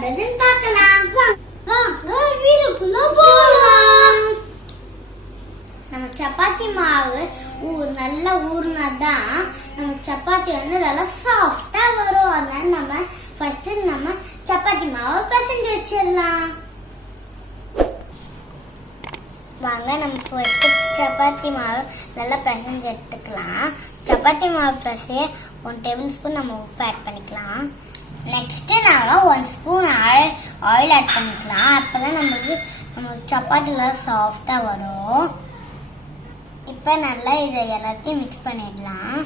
பண்றதுன்னு பார்க்கலாம். வாங்க வீடியோக்குள்ள போகலாம். நம்ம சப்பாத்தி மாவு நல்லா ஊறினாதான் நம்ம சப்பாத்தி நல்லா சாஃப்டா வரும். அதனால நம்ம ஃபர்ஸ்ட் நம்ம சப்பாத்தி மாவை பிசைஞ்சு வச்சிடலாம். வாங்க நம்ம ஃபர்ஸ்ட் சப்பாத்தி மாவு நல்லா பிசைஞ்சு எடுத்துக்கலாம். சப்பாத்தி மாவு பிசைய 1 டேபிள் ஸ்பூன் நம்ம உப்பு ஆட் பண்ணிக்கலாம். நெக்ஸ்ட் நாம 1 ஸ்பூன் ஆயில் ஆட் பண்ணிக்கலாம். அப்பதான் நம்ம சப்பாத்தி நல்லா சாஃப்டா வரும். இப்ப நல்லா இதை எல்லாத்தையும் மிக்ஸ் பண்ணிடலாம்.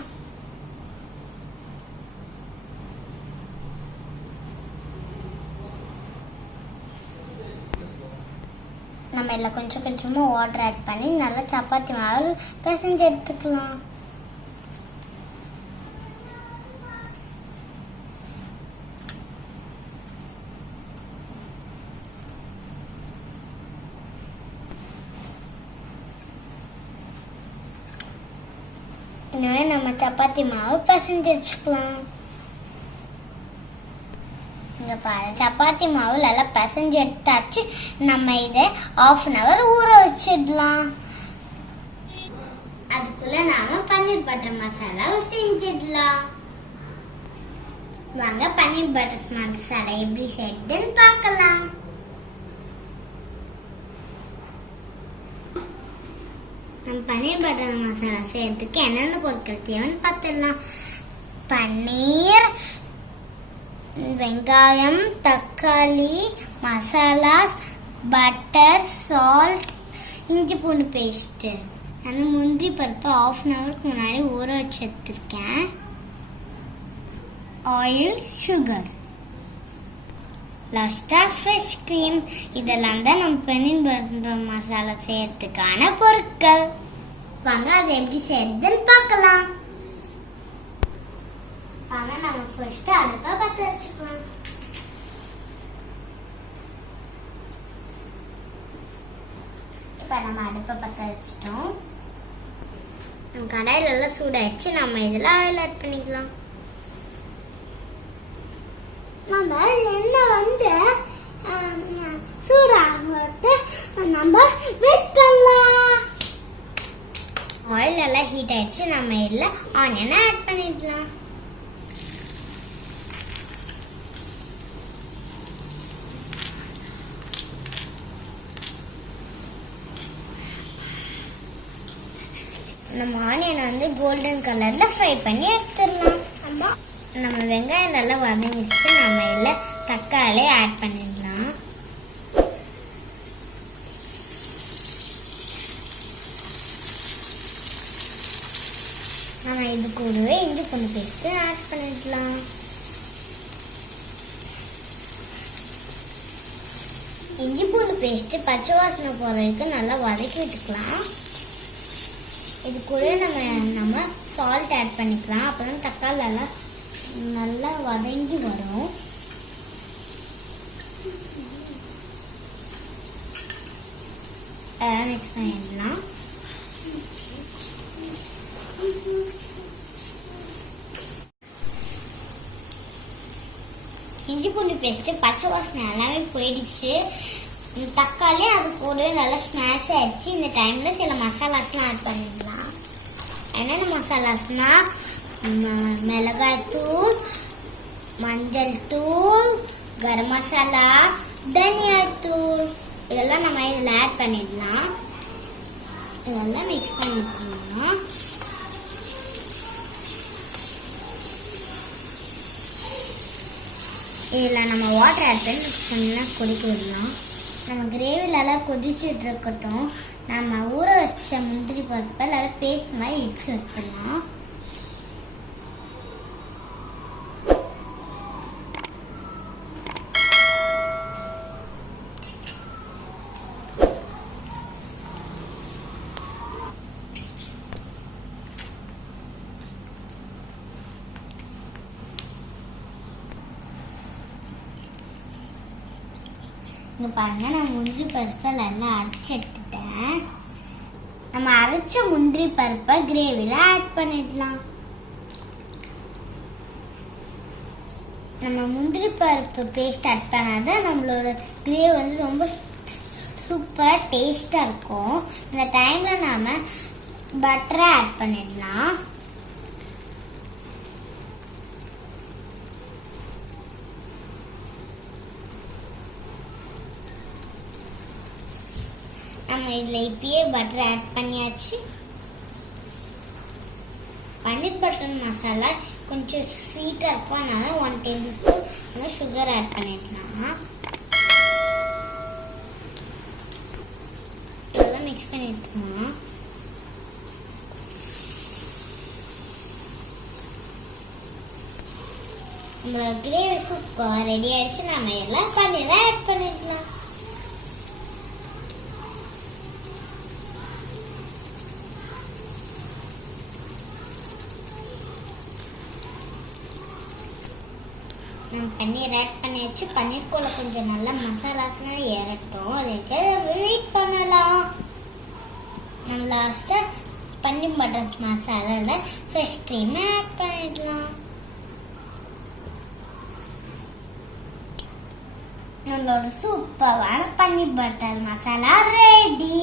நம்ம எல்லாம் கொஞ்சம் கொஞ்சமா வாட்டர் ஆட் பண்ணி நல்லா சப்பாத்தி மாவு பிசைஞ்சு எடுத்துக்கலாம். இனிமே நம்ம சப்பாத்தி மாவு பிசைஞ்சு வச்சுக்கலாம். இங்க பாரு, சப்பாத்தி மாவு நல்லா பிசைஞ்சு எடுத்தாச்சு. நம்ம இதை 1/2 an hour ஊற வச்சிடலாம். அதுக்குள்ள நாம பன்னீர் பட்டர் மசாலாவை செஞ்சிடலாம். வாங்க பன்னீர் பட்டர் மசாலா எப்படி செய்யுதுன்னு பார்க்கலாம். நம்ம பன்னீர் பட்டர் மசாலா செய்யறதுக்கு என்னென்ன பொருட்கள் தேவைன்னு பார்த்துடலாம். பன்னீர், வெங்காயம், தக்காளி, மசாலா, பட்டர், சால்ட், இஞ்சி பூண்டு பேஸ்ட். நான் முந்திரி பருப்பு 1/2 an hour முன்னாடி ஊற வச்சு எடுத்துருக்கேன். ஆயில், சுகர், லாஸ்டா ஃப்ரெஷ் கிரீம். இதெல்லாம் தான் நம்ம பன்னீர் பட்டர் மசாலா செய்யறதுக்கான பொருட்கள். வாங்க அதை எப்படி செய்யறதுன்னு பார்க்கலாம். வாங்க நம்ம ஃபர்ஸ்ட் அடுப்பை பற்ற வச்சுக்கலாம். இப்ப நம்ம அடுப்பை பற்ற வச்சுட்டோம். நம்ம கடாயில எல்லாம் சூடாயிடுச்சு. நம்ம இதுல ஆயில் ஆட் பண்ணிக்கலாம். நம்ம எண்ணெய் சூடாக நம்ம வெயிட் பண்ணலாம். ஆயில் நல்லா ஹீட் ஆயிடுச்சு. நம்ம இதுல ஆனியனை ஆட் பண்ணிடலாம். நம்ம ஆனியனை கோல்டன் கலர்ல ஃப்ரை பண்ணி எடுத்துடலாம். நம்ம வெங்காயம் நல்லா வதங்கிச்சு. நம்ம இதுல தக்காளி ஆட் பண்ணிடலாம். நம்ம இது கூடவே இஞ்சி பூண்டு பேஸ்ட் ஆட் பண்ணிடலாம். இஞ்சி பூண்டு பேஸ்ட் பச்சை வாசனை போற வரைக்கும் நல்லா வதக்கி விட்டுக்கலாம். இது கூட நம்ம சால்ட் ஆட் பண்ணிக்கலாம். அப்பதான் தக்காளி எல்லாம் நல்லா வதங்கி வரும். மிக்ஸ் பண்ணிடலாம். இஞ்சி பூண்டு பேஸ்ட் பச்சை வாசனை எல்லாமே போயிடுச்சு. தக்காளி அது கூடவே நல்லா ஸ்மாஷ் ஆயிடுச்சு. இந்த டைம்ல சில மசாலாஸ்லாம் ஆட் பண்ணிடலாம். என்னென்ன மசாலாஸ்னா மிளகாய் தூள், மஞ்சள் தூள், கரம் மசாலா, தனியா தூள், இதெல்லாம் நம்ம இதில் ஆட் பண்ணிடலாம். இதெல்லாம் மிக்ஸ் பண்ணிக்கலாம். இதில் நம்ம வாட்டர் ஆட் பண்ணி கொஞ்சம் கொதிக்க விடலாம். நம்ம கிரேவிலெல்லாம் கொதிச்சுட்டு இருக்கட்டும். நம்ம ஊற வச்ச முந்திரி பருப்பை நல்லா பேஸ்ட் மாதிரி இடிச்சு வச்சிடலாம். இங்க பாருங்க, நான் முந்திரி பருப்பை நல்லா அரைச்சி எடுத்துட்டேன். நம்ம அரைச்ச முந்திரி பருப்பை கிரேவில ஆட் பண்ணிடலாம். நம்ம முந்திரி பருப்பு பேஸ்ட் ஆட் பண்ணாதான் நம்மளோட கிரேவி வந்து ரொம்ப சூப்பராக டேஸ்ட்டாக இருக்கும். இந்த டைமில் நாம் பட்டரை ஆட் பண்ணிடலாம். நம்ம இதில் இப்பயே பட்டர் ஆட் பண்ணியாச்சு. பன்னீர் பட்டர் மசாலா கொஞ்சம் ஸ்வீட்டாக இருக்கும், அதனால 1 டேபிள் ஸ்பூன் நம்ம சுகர் ஆட் பண்ணிக்கலாம். இதெல்லாம் மிக்ஸ் பண்ணிட்டுருக்கோம். நம்மளோட கிரேவி சூப்பர் ரெடி ஆயிடுச்சு. நம்ம எல்லாம் பன்னீரை ஆட் பண்ணிடலாம். நம்ம பன்னீர் ஆட் பண்ணியாச்சு. பன்னீர்க்குள்ள கொஞ்சம் நல்லா மசாலாஸ்லாம் ஏறட்டும், அதுக்கு வெயிட் பண்ணலாம். நம்ம லாஸ்ட்டாக பன்னீர் பட்டர் மசாலாவில் ஃப்ரெஷ் க்ரீம் ஆட் பண்ணிடலாம். நம்மளோட சூப்பரான பன்னீர் பட்டர் மசாலா ரெடி.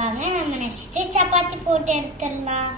வாங்க நம்ம நெக்ஸ்ட் சப்பாத்தி போட்டு எடுத்துடலாம்.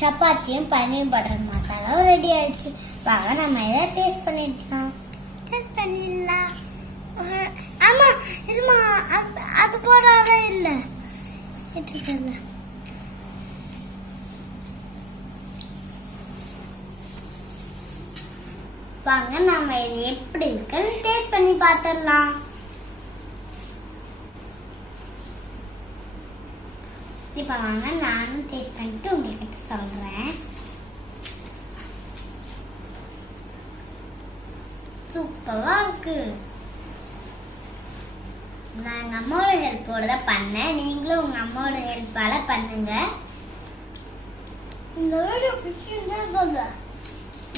சப்பாத்தியும் பன்னீர் பட்டர் மசாலாவும் ரெடி ஆயிடுச்சு. வாங்க நம்ம இதை டேஸ்ட் பண்ணிடலாம். டேஸ்ட் பண்ணிடலாம். ஆமா இல்லம்மா, அது போடாத இல்லை. வாங்க நம்ம இது எப்படி இருக்குன்னு டேஸ்ட் பண்ணி பார்த்துடலாம். இப்ப வாங்க நானும் டேஸ்ட் பண்ணிட்டு உங்களுக்கு சொல்றேன். சூப்பரா இருக்கு. நான் எங்க அம்மாவோட ஹெல்ப்போட தான் பண்ணேன். நீங்களும் உங்க அம்மாவோட ஹெல்ப்பால பண்ணுங்க.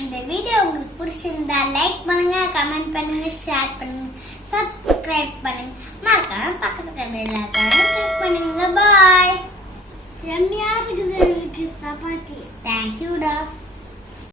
இந்த வீடியோ உங்களுக்கு பிடிச்சிருந்தா லைக் பண்ணுங்க, கமெண்ட் பண்ணுங்க, ஷேர் பண்ணுங்க, சப்ஸ்கிரைப் பண்ணுங்க, மறக்காம பக்கத்துல பெல் ஐகானை கிளிக் பண்ணுங்க. பாய்.